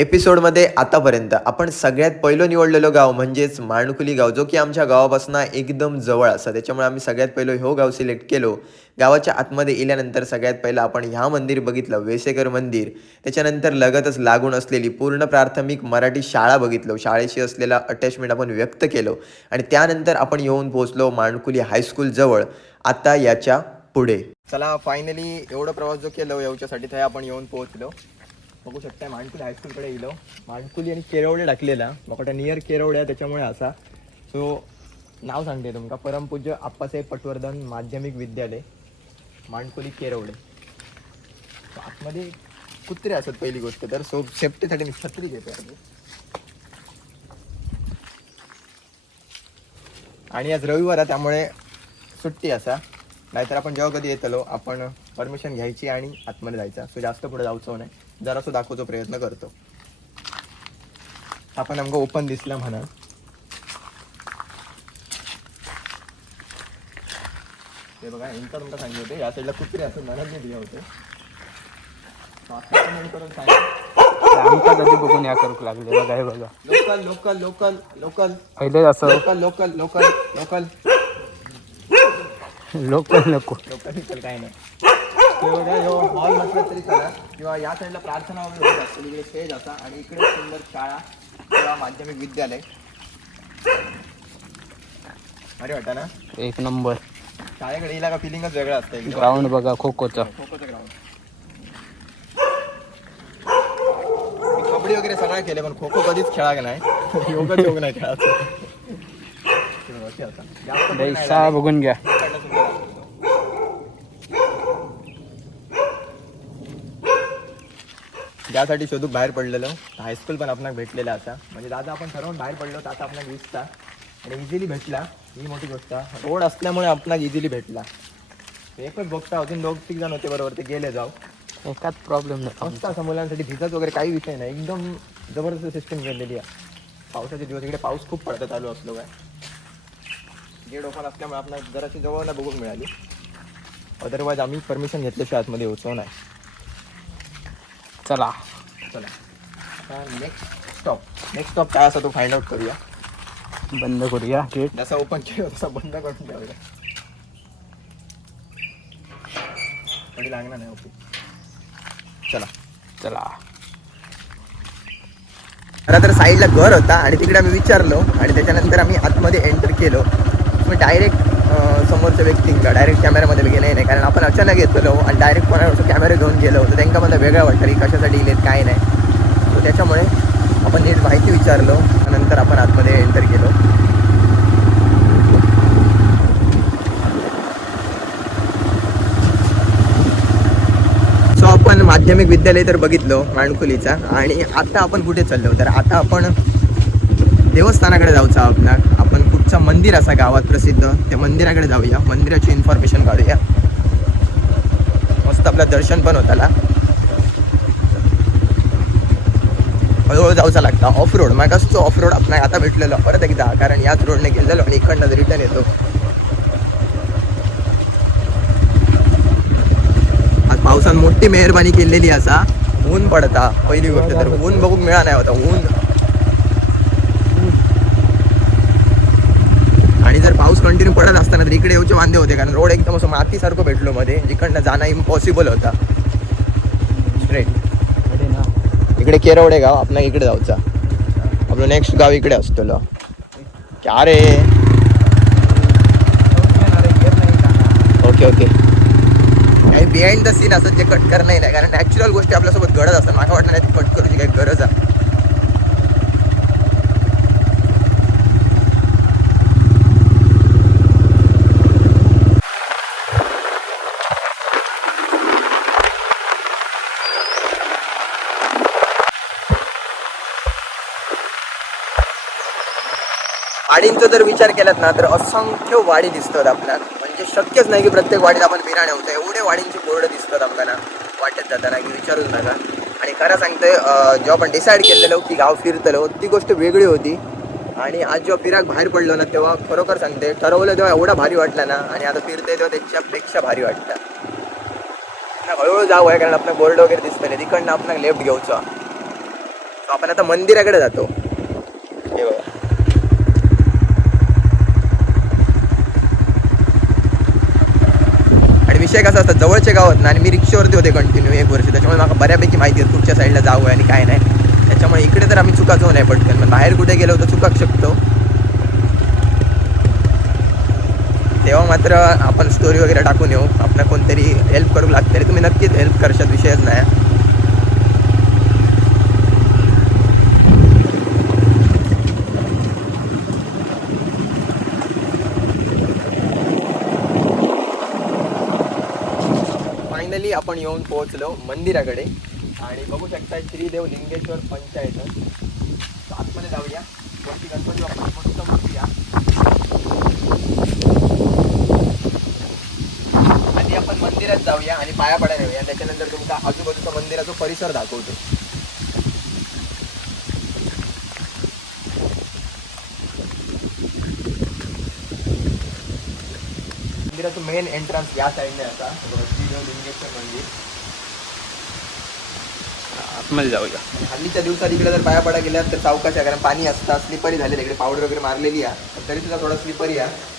एपिसोडमध्ये आतापर्यंत आपण सगळ्यात पहिलं निवडलेलो गाव म्हणजेच माणकुली गाव जो की आमच्या गावापासून एकदम जवळ असा. त्याच्यामुळे आम्ही सगळ्यात पहिलं हो गाव सिलेक्ट केलो. गावाच्या आतमध्ये गेल्यानंतर सगळ्यात पहिलं आपण ह्या मंदिर बघितलं वेसेकर मंदिर. त्याच्यानंतर लगतच लागून असलेली पूर्ण प्राथमिक मराठी शाळा बघितलो. शाळेशी असलेला अटॅचमेंट आपण व्यक्त केलो. आणि त्यानंतर आपण येऊन पोहोचलो माणकुली हायस्कूल जवळ. आता याच्यापुढे. चला फायनली एवढा प्रवास जो केलो याच्यासाठी थंय आपण येऊन पोहोचलो. बघू शकता माणकुली हायस्कूलकडे येलो माणकुली आणि केरवडे टाकलेला. म्हाका नियर केरवड्या त्याच्यामुळे असा. सो नाव सांगते तुमका. परमपूज्य आप्पासाहेब पटवर्धन माध्यमिक विद्यालय माणकुली केरवडे. आतमध्ये कुत्रे असत पहिली गोष्ट तर. सो सेफ्टीसाठी मी छत्री घेतो आणि आज रविवार आहे त्यामुळे सुट्टी असा. नाहीतर आपण जेव्हा कधी येतलो आपण परमिशन घ्यायची आणि आतमध्ये जायचा. सो जास्त पुढे जाऊचो नाही. जरासं दाखवतो प्रयत्न करतो. आपण आमका ओपन दिसला म्हणा. ते बघा यांचा तुमका सांगितलं होते या साईडला कुत्रे असं मी दिले होते. आमका कधी बघून या करूक लागले बघा हे बघा. Local local local local. पहिले असं. Local local local local. Local नको. लोकल लोकल काय नाही. ह्यो हॉल म्हटलं तरी चला किंवा या साईडला प्रार्थना वगैरे होत असतील इकडे स्टेज असा आणि इकडे सुंदर शाळा किंवा माध्यमिक विद्यालय. अरे वाटा ना? एक नंबर. शाळेकडे येईल का फिलिंगच वेगळं असतं एकदम. ग्राउंड बघा खो खोचा खो ग्राउंड कबड्डी वगैरे सगळं केले पण खो खो कधीच खेळा गेला नाही. योग योग नाही आता. जास्त पण नाही पैसा बघून घ्या. इकडनं सुद्धा ज्यासाठी शोधूक बाहेर पडलेलो. हायस्कूल पण आपणाक भेटलेला असा म्हणजे दादा आपण ठरवून बाहेर पडलो तर आता आपणाक दिसता. आणि इझिली भेटला. ही मोठी गोष्ट. रोड असल्यामुळे आपणाक इझिली भेटला. एकच बघता अजून दोघ तिघ जण होते बरोबर ते गेले जाऊ. एकाच प्रॉब्लेम नाही. मस्त असं मुलांसाठी भिजत वगैरे काही विषय नाही. एकदम जबरदस्त सिस्टम केलेली आहे. पावसाचे दिवस इकडे पाऊस खूप पडता चालू असलो काय. गेट ओपन असल्यामुळे आपल्याला जराशी जवळ बघून मिळाली. अदरवाईज आम्ही परमिशन घेतल्याशिवाय आतमध्ये येऊचो नाही. चला. चला. नेक्स्ट स्टॉप नेक्स्ट स्टॉप काय असं तो फाइंड आउट करूया. बंद करूया गेट जसा ओपन केलं तसा बंद करून ठेवूया. कधी लागणार नाही ओके चला. चला. खरं तर साईडला घर होता आणि तिकडे आम्ही विचारलो आणि त्याच्यानंतर आम्ही आतमध्ये एंटर केलो. मग डायरेक्ट समोरच्या व्यक्तींका डायरेक्ट कॅमेऱ्यामध्ये गेले नाही कारण आपण अचानक येतलो आणि डायरेक्ट कोणावर कॅमेरा घेऊन गेलो तर त्यांना मला वेगळं वाटतं की कशासाठी गेलेत काय नाही. तर त्याच्यामुळे आपण नीट माहिती विचारलो नंतर आपण आतमध्ये एंटर केलो. सो आपण माध्यमिक विद्यालय तर बघितलो माणकुलीचा आणि आता आपण कुठे चाललो? तर आता आपण देवस्थानाकडे जाऊचा आपला. आपण कुठचं मंदिर असा गावात प्रसिद्ध. त्या मंदिराकडे जाऊया. मंदिराची इन्फॉर्मेशन काढूया. मस्त आपलं दर्शन पण होताला. हळूहळू जाऊचा लागता. ऑफ रोड मग असतो ऑफ रोड आपण आता भेटलेलो. परत एकदा. कारण याच रोडने गेलेलो आणि इकडनं रिटर्न येतो. आज पावसान मोठी मेहरबानी केलेली असा. ऊन पडता. पहिली गोष्ट तर ऊन बघूक मिळा नाही होता. ऊन आणि जर पाऊस कंटिन्यू पडत असताना तर इकडे येऊचे वांदे होते कारण रोड एकदम असं मातीसारखं भेटलो मध्ये जिकडनं जाणं इम्पॉसिबल होता. स्ट्रेट ना इकडे केरवडे गाव आपण इकडे जाऊचा. आपलं नेक्स्ट गाव इकडे असतो क्या रे? ओके ओके काही बिहाइंड द सीन असत जे कट करणं नाही कारण नॅचरल गोष्टी आपल्यासोबत घडत असतात. मला वाटणार नाही कट करूची काही गरज आहे. वाडींचा जर विचार केलात ना तर असंख्य वाडी दिसतात आपल्याला. म्हणजे शक्यच नाही की प्रत्येक वाडीत आपण बिराणे होतं एवढे वाडींची बोर्ड दिसतात आपल्याला. वाटत जाताना की विचारूच नका. आणि खरं सांगतोय जेव्हा आपण डिसाईड केलेलो की गाव फिरतलो ती गोष्ट वेगळी होती. आणि आज जेव्हा फिराक बाहेर पडलो ना तेव्हा खरोखर सांगते ठरवलं तेव्हा एवढा भारी वाटला ना आणि आता फिरते तेव्हा त्याच्यापेक्षा भारी वाटतं. हळूहळू जाऊ आहे कारण आपलं बोर्ड वगैरे दिसतले तिकडनं आपण लेफ्ट घेऊचा आपण आता मंदिराकडे जातो. हे बघा. विषय कसा असतात जवळचे गाव आहेत ना आणि मी रिक्षावरती होते कंटिन्यू एक वर्ष. त्याच्यामुळे मला बऱ्यापैकी माहिती आहे कुठच्या साईडला जाऊ आहे आणि काय नाही. त्याच्यामुळे इकडे तर आम्ही चुकाचो नाही पटकन. मग बाहेर कुठे गेलो तर चुकाक शकतो. तेव्हा मात्र आपण स्टोरी वगैरे टाकून येऊ. आपण कोणतरी हेल्प करू लागते तरी तुम्ही नक्कीच हेल्प करशात विषयच नाही फायनली आपण येऊन पोहोचलो मंदिराकडे. आणि बघू शकता श्रीदेव लिंगेश्वर पंचायत. आतमध्ये जाऊया. वरती गणपती बाप्पा मस्त बसूया आधी आपण मंदिरात जाऊया आणि पाया पडायला येऊया त्याच्यानंतर तुमचा आजूबाजूचा मंदिराचा परिसर दाखवतो. मंदिराचं मेन एंट्रन्स या साईडने असा बघा, मंदिर आतमध्ये जाऊया. हल्लीच्या दिवसात इकडे जर पाया पडा गेल्या तर सावकाश आहे कारण पाणी असतं स्लिपरी झालेलं इकडे पावडर वगैरे मारलेली आहे. तरी सुद्धा थोडा स्लिपरी आहे.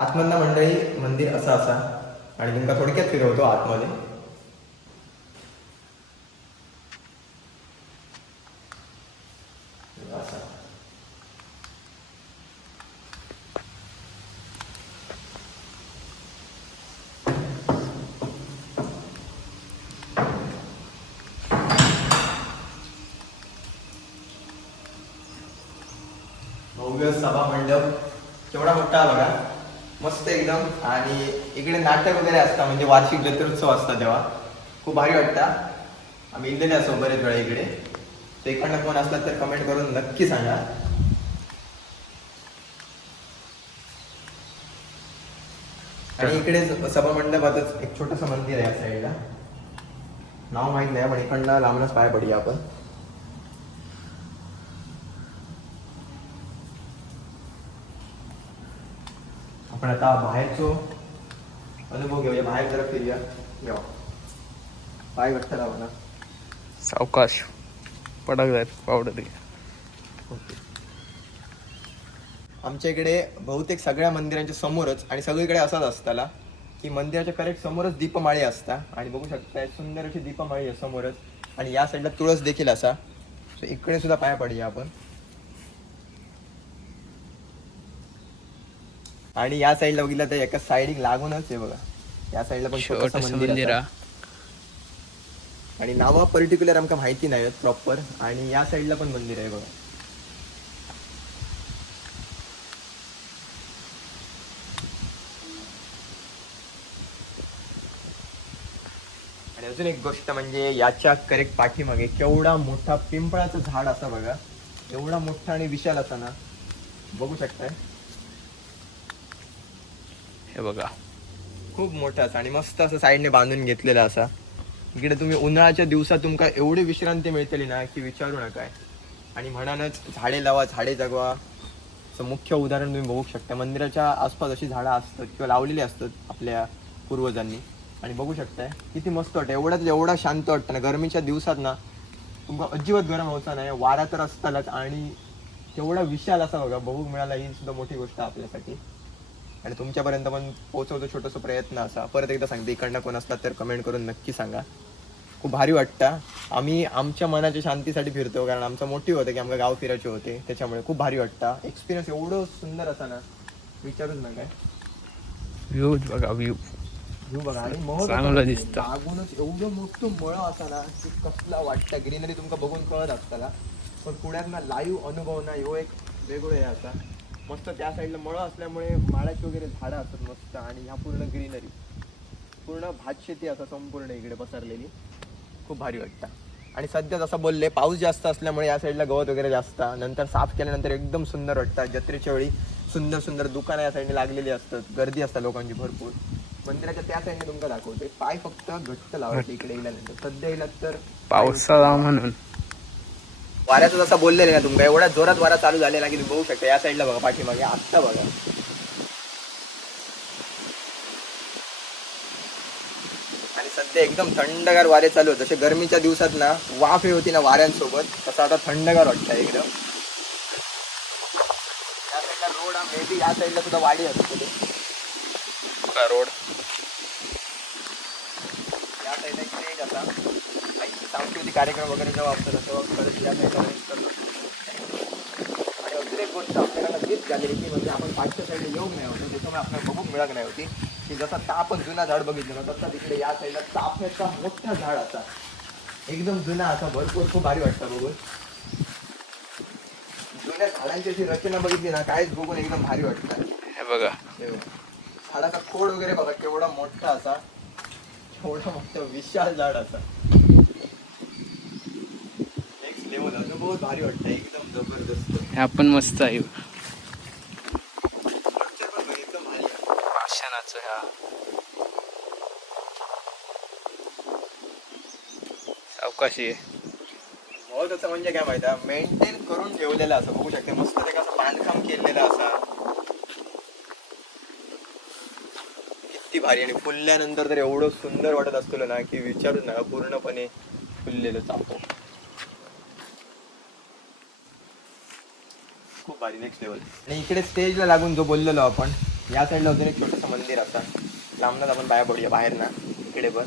आतमधला मंडळी मंदिर असा असा. आणि तुमका थोडक्यात फिरवतो आतमध्ये. भव्य सभा मंडप केवढा मोठा बघा. मस्त एकदम. आणि इकडे नाटक वगैरे असतं म्हणजे वार्षिक जत्रोत्सव असतात तेव्हा. खूप भारी वाटतं. आम्ही इलेले असो बरेच वेळा इकडे. तर इकडनं कोण असला तर कमेंट करून नक्की सांगा. आणि इकडे सभामंडपातच एक छोटस मंदिर आहे या साईडला नाव माहीत नाही पण इकडनं लांबनच पाय पडूया आपण. आपण आता बाहेरचो. अनुभव घेऊया बाहेर जरा फिरूया. या पाय घट्ट लावा ना. सावकाश. पडक जायत पावडर आमच्या इकडे बहुतेक सगळ्या मंदिरांच्या समोरच आणि सगळीकडे असाच असताला की मंदिराच्या करेक्ट समोरच दीपमाळी असता. आणि बघू शकता सुंदर अशी दीपमाळी आहे समोरच. आणि या साईडला तुळस देखील असा. सो इकडे सुद्धा पाया पडूया आपण. आणि या साईडला बघितलं तर एका साईडिक लागूनच आहे बघा. या साईडला पण छोटंसं मंदिर. आणि नावा पर्टिक्युलर आमका माहिती नाही प्रॉपर आणि या साईडला पण मंदिर आहे बघा. आणि अजून एक गोष्ट म्हणजे याच्या करेक्ट पाठीमागे केवढा मोठा पिंपळाचं झाड असा बघा. एवढा मोठा आणि विशाल असा ना. बघू शकताय. हे बघा. खूप मोठा असा आणि मस्त असं साईडने बांधून घेतलेला असा. इकडे तुम्ही उन्हाळ्याच्या दिवसात तुमका एवढी विश्रांती मिळतली ना की विचारू नका. आणि म्हणानच झाडे लावा झाडे जगवा. असं मुख्य उदाहरण तुम्ही बघू शकता. मंदिराच्या आसपास अशी झाडं असतात किंवा लावलेली असतात आपल्या पूर्वजांनी. आणि बघू शकताय किती मस्त वाटतं. एवढ्यात एवढा शांत वाटतं ना. गरमीच्या दिवसात ना तुमका अजिबात गरम होता नाही. वारा तर असतालाच. आणि तेवढा विशाल असा बघा बघू मिळाला. ही सुद्धा मोठी गोष्ट आपल्यासाठी. आणि तुमच्यापर्यंत पण पोहोचवतो छोटासा प्रयत्न असा. परत एकदा सांगते इकडनं कोण असतात तर कमेंट करून नक्की सांगा. खूप भारी वाटतं. आम्ही आमच्या मनाच्या शांतीसाठी फिरतो कारण आमचं मोठी होतं की आमचं गाव फिरायचे होते. त्याच्यामुळे खूप भारी वाटतं. एक्सपिरियन्स एवढं सुंदर असा ना. विचारूच नका व्ह्यू बघा व्ह्यू घेऊ बघा. आणि चांगलं म्हणजे दिसतं. मागूनच एवढं मोठं मळ असा ना की कसला वाटतं. ग्रीनरी तुमका बघून कळत असताना पण पुण्यात ना लाईव्ह अनुभव ना ह्यो एक वेगळं आहे असा. मस्त त्या साईडला मळं असल्यामुळे माळाची वगैरे झाडं असतात मस्त आणि ह्या पूर्ण ग्रीनरी पूर्ण भात शेती असा संपूर्ण इकडे पसरलेली. खूप भारी वाटतं. आणि सध्या जसं बोलले पाऊस जास्त असल्यामुळे या साईडला गवत वगैरे जास्त. नंतर साफ केल्यानंतर एकदम सुंदर वाटतं. जत्रेच्या वेळी सुंदर सुंदर दुकानं या साईडने लागलेली असतात. गर्दी असतात लोकांची भरपूर. मंदिराच्या त्या साईडने तुमका दाखवते. पाय फक्त घट्ट लावायचे इकडे गेल्यानंतर. सध्या गेलात तर पावसाळा म्हणून. वाऱ्याचं जसं बोललेलं ना तुमका एवढा जोरात वारा चालू झालेला की तुम्ही बघू शकता या साईडला बघा पाठीमागे आत्ता बघा. आणि सध्या एकदम थंडगार वारे चालू होते जसे गरमीच्या दिवसात ना वाफ हे होती ना वाऱ्यांसोबत तसं आता थंडगार वाटतं एकदम. या साईडला रोड हा मे बी या साईडला सुद्धा वाडी असते रोड या साईडला आता. काही सांस्कृतिक कार्यक्रम वगैरे जेव्हा असतात तेव्हा. आणि अजून एक गोष्ट आपल्याला नक्कीच झाली की म्हणजे आपण पाचच्या साईडला येऊन नाही होतो त्याच्यामुळे आपल्याला बघूक मिळत नाही होती की जसा ताप जुना झाड बघितलं ना तसा तिकडे या साईडला चाफ्याचा मोठा झाड असा एकदम जुना असा भरपूर खूप भारी वाटतं बघून जुन्या झाडांची अशी रचना बघितली ना कायच बघून एकदम भारी वाटतं हे बघा. झाडाचा खोड वगैरे बघा केवढा मोठा असा केवढा मोठा विशाल झाड असा लेवल अनुभव भारी वाटतं एकदम जबरदस्त. हे आपण मस्त आहे. बघ, एकदम भारी आहे. पाषाणाचं ह्या सावकाशी आहे. महत्वाचं म्हणजे काय माहिती मेंटेन करून ठेवलेलं असं. बघू शकते मस्त ते कसं बांधकाम केलेलं असा. किती भारी आणि फुलल्यानंतर तर एवढं सुंदर वाटत असतो ना की विचारूच नका पूर्णपणे फुललेलं चापो खूप भारी नेक्स्ट लेवल आणि इकडे स्टेजला लागून जो बोललेलो आपण या साईडला अजून एक छोटंसं मंदिर असा. लांबनच आपण बाहेर पडूया बाहेर ना इकडे पण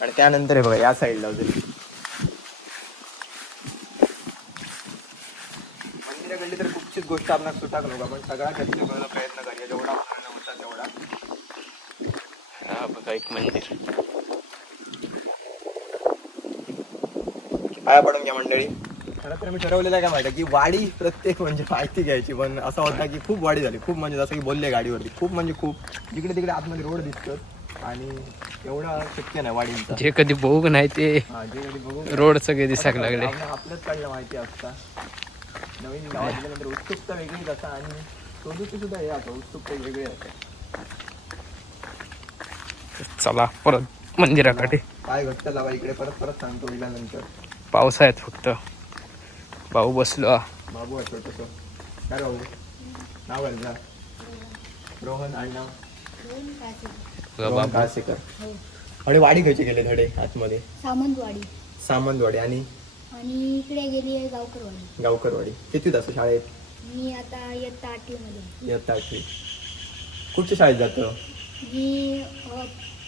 आणि त्यानंतर हे बघा या साईडला अजून मंदिराकडली तर खूपशीच गोष्ट आपणास सुटाक नको आपण सगळा करायला प्रयत्न करूया जेवढा होता तेवढा. हा बघा एक मंदिर. पाया पडून घ्या मंडळी. खरं तर मी ठरवलेलं आहे काय माहिती की वाडी प्रत्येक म्हणजे माहिती घ्यायची पण असं होता की खूप वाडी झाली. खूप म्हणजे जसं की बोलले गाडीवरती खूप म्हणजे खूप. जिकडे तिकडे आतमध्ये रोड दिसतात आणि एवढा शक्य नाही वाडींचा. जे कधी बघू नाही ते हा जे कधी बघू रोड सगळे दिसाक लागले. आपल्या- आपल्याच काढलं माहिती असता नवीन गावात गेल्यानंतर उत्सुकता वेगळीच असा आणि शोधूची सुद्धा हे आता उत्सुकता वेगळी असते चला परत मंदिराकडे. काय घट्ट लावा इकडे परत परत सांगतो गेल्यानंतर पावसाळ्यात फक्त. भाऊ बसलो. हा. बाबू आहे छोटंसं. काय बाबू नाव आहे रोहन आडनाव रोहन बाबू हो आणि वाडी खायचे गेले धडे आतमध्ये? सामंतवाडी. सामंतवाडी. आणि? आणि इकडे गेली आहे गावकरवाडी. गावकरवाडी. किती असं शाळेत? मी आता इयत्ता आठवीमध्ये. इयत्ता आठवी. कुठच्या शाळेत जातं? मी अ,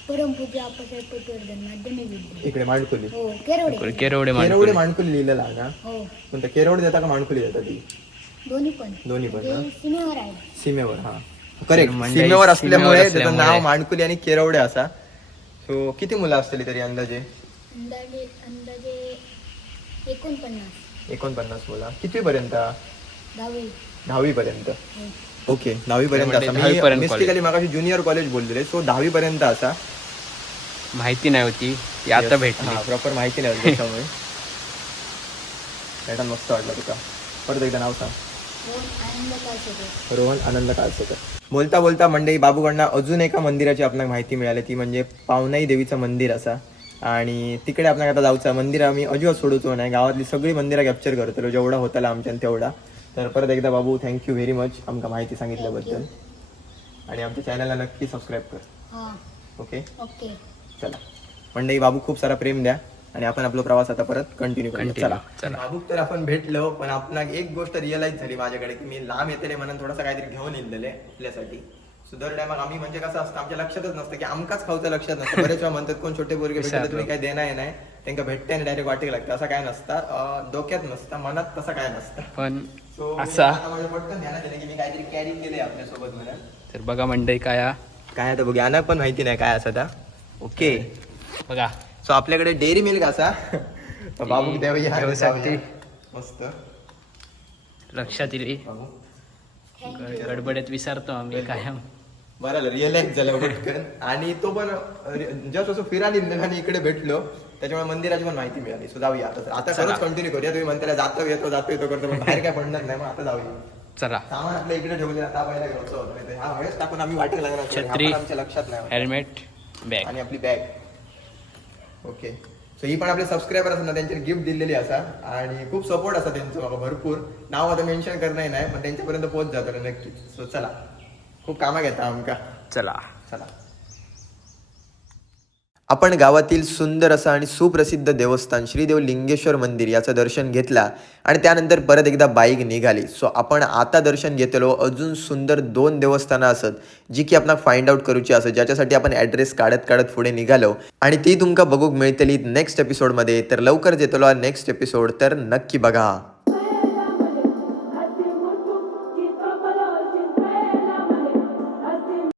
परमपूज्य आप्पासाहेब पटवर्धन माध्यमिक विद्यालय इकडे मांडकुली. हो केरवडे. केरवडे केरवडे मांडकुले. मांडकुली लिहिलेला आहे ना? हो. पण त्या केरवडे देता का मांडकुली देता ती? दोन्ही पण. दोन्ही पण ना? ते सीमेवर आहे. सीमेवर हा. करेक्ट सीमेवर असल्यामुळे त्याचं असल्यामुळे. नाव मांडकुली आणि केरवडे असा. सो किती मुलं असतील तरी अंदाजे? अंदाजे अंदाजे एकोणपन्नास. एकोणपन्नास मुलं. किती पर्यंत दहावी. दहावी पर्यंत हो. ओके दहावी पर्यंत म्हणजे असा दहावीपर्यंत मी मिस्टिकली मागाशी ज्युनियर कॉलेज बोललेले सो दहावी पर्यंत असा. माहिती नाही होती ती आता भेटली. प्रॉपर माहिती नाही होती त्याच्यामुळे. पॅटर्न मस्त वाटला तुका परत एकदा नाव सांग. आनंद रोहन आनंद काळसेकर. बोलता बोलता मंडळी बाबूकडनं अजून एका मंदिराची आपल्याला माहिती मिळाली. ती म्हणजे पावनाई देवीचं मंदिर असा. आणि तिकडे आपल्याला आता जाऊचं. मंदिर आम्ही अजिबात सोडूचो नाही. गावातली सगळी मंदिरं कॅप्चर करतलो. जेवढा होताला आमच्यान तेवढा. तर परत एकदा बाबू थँक्यू व्हेरी मच आमका माहिती सांगितल्याबद्दल. आणि आमच्या चॅनलला नक्की सबस्क्राईब कर. हां. ओके ओके चला. मंडळी बाबू खूप सारा प्रेम द्या आणि आपण आपला प्रवास आता परत कंटिन्यू Continue, चला. चला. बाबू तर आपण भेटलो पण आपला एक गोष्ट रिअलाइज झाली माझ्याकडे की मी लांब येतले म्हणून थोडासा काहीतरी घेऊन येलेले आपल्यासाठी. सुदर टायमाक आम्ही म्हणजे कसं असतं आमच्या लक्षातच नसतं की आमकाच खाऊचं लक्षात नसतं. बरेच वेळा म्हणतात कोण छोटे पोरगे भेटले. तुम्ही काय देणार नाही. त्यांना भेटते आणि डायरेक्ट वाटेक लागतं. असं काय नसतं. डोक्यात नसतं मनात तसं काय नसतं. पण So, असा. आता माझ्या पटकन ध्यानात आलं की मी काहीतरी कॅरी केलंय आपल्यासोबत मला तर बघा मंडई काय हा. काय आता बघूया यांना पण माहिती नाही काय असं आता. ओके बघा. सो आपल्याकडे डेअरी मिल्क असा. तर देऊया घेऊसाठी. मस्त. लक्षात येईल. बाबू. गडबडीत विसरतो आम्ही कायम. बरं रिअलाइज झालं पटकन. आणि तो पण जस्ट असं फिरायला निघाला आणि इकडे भेटलो. त्याच्यामुळे मंदिराची पण माहिती मिळाली. सो जाऊया. आता आता खरंच कंटिन्यू करूया. तुम्ही म्हणताय जातो येतो जातो येतो करतो पण बाहेर काय पडणार नाही. मग आता जाऊया. चला. सामान आपल्या इकडे ठेवले आता पहिला घ्यायचं होतं नाहीतर ह्या वेळेस टाकून आम्ही वाटेल लागणार sorry, छत्री. पण आमच्या लक्षात नाही. Helmet bag. आणि आपली बॅग. ओके. सो ही पण आपले सबस्क्रायबर असतात ना त्यांची गिफ्ट दिलेली असा. आणि खूप सपोर्ट असा त्यांचं बाबा भरपूर. नाव आता मेन्शन करणार नाही पण त्यांच्यापर्यंत पोहोच जातो नक्कीच. सो चला. खूप कामा घेता आमका. चला. चला. आपण गावातील सुंदर असं आणि सुप्रसिद्ध देवस्थान श्रीदेव लिंगेश्वर मंदिर याचं दर्शन घेतला आणि त्यानंतर परत एकदा बाईक निघाली. सो आपण आता दर्शन घेतलो अजून सुंदर दोन देवस्थानं असत जी की आपणाक फाइंड आउट करूची असत ज्याच्यासाठी आपण ॲड्रेस काढत काढत पुढे निघालो. आणि ती तुमका बघूक मिळतली नेक्स्ट एपिसोडमध्ये तर लवकरच येतलो नेक्स्ट एपिसोड तर नक्की बघा.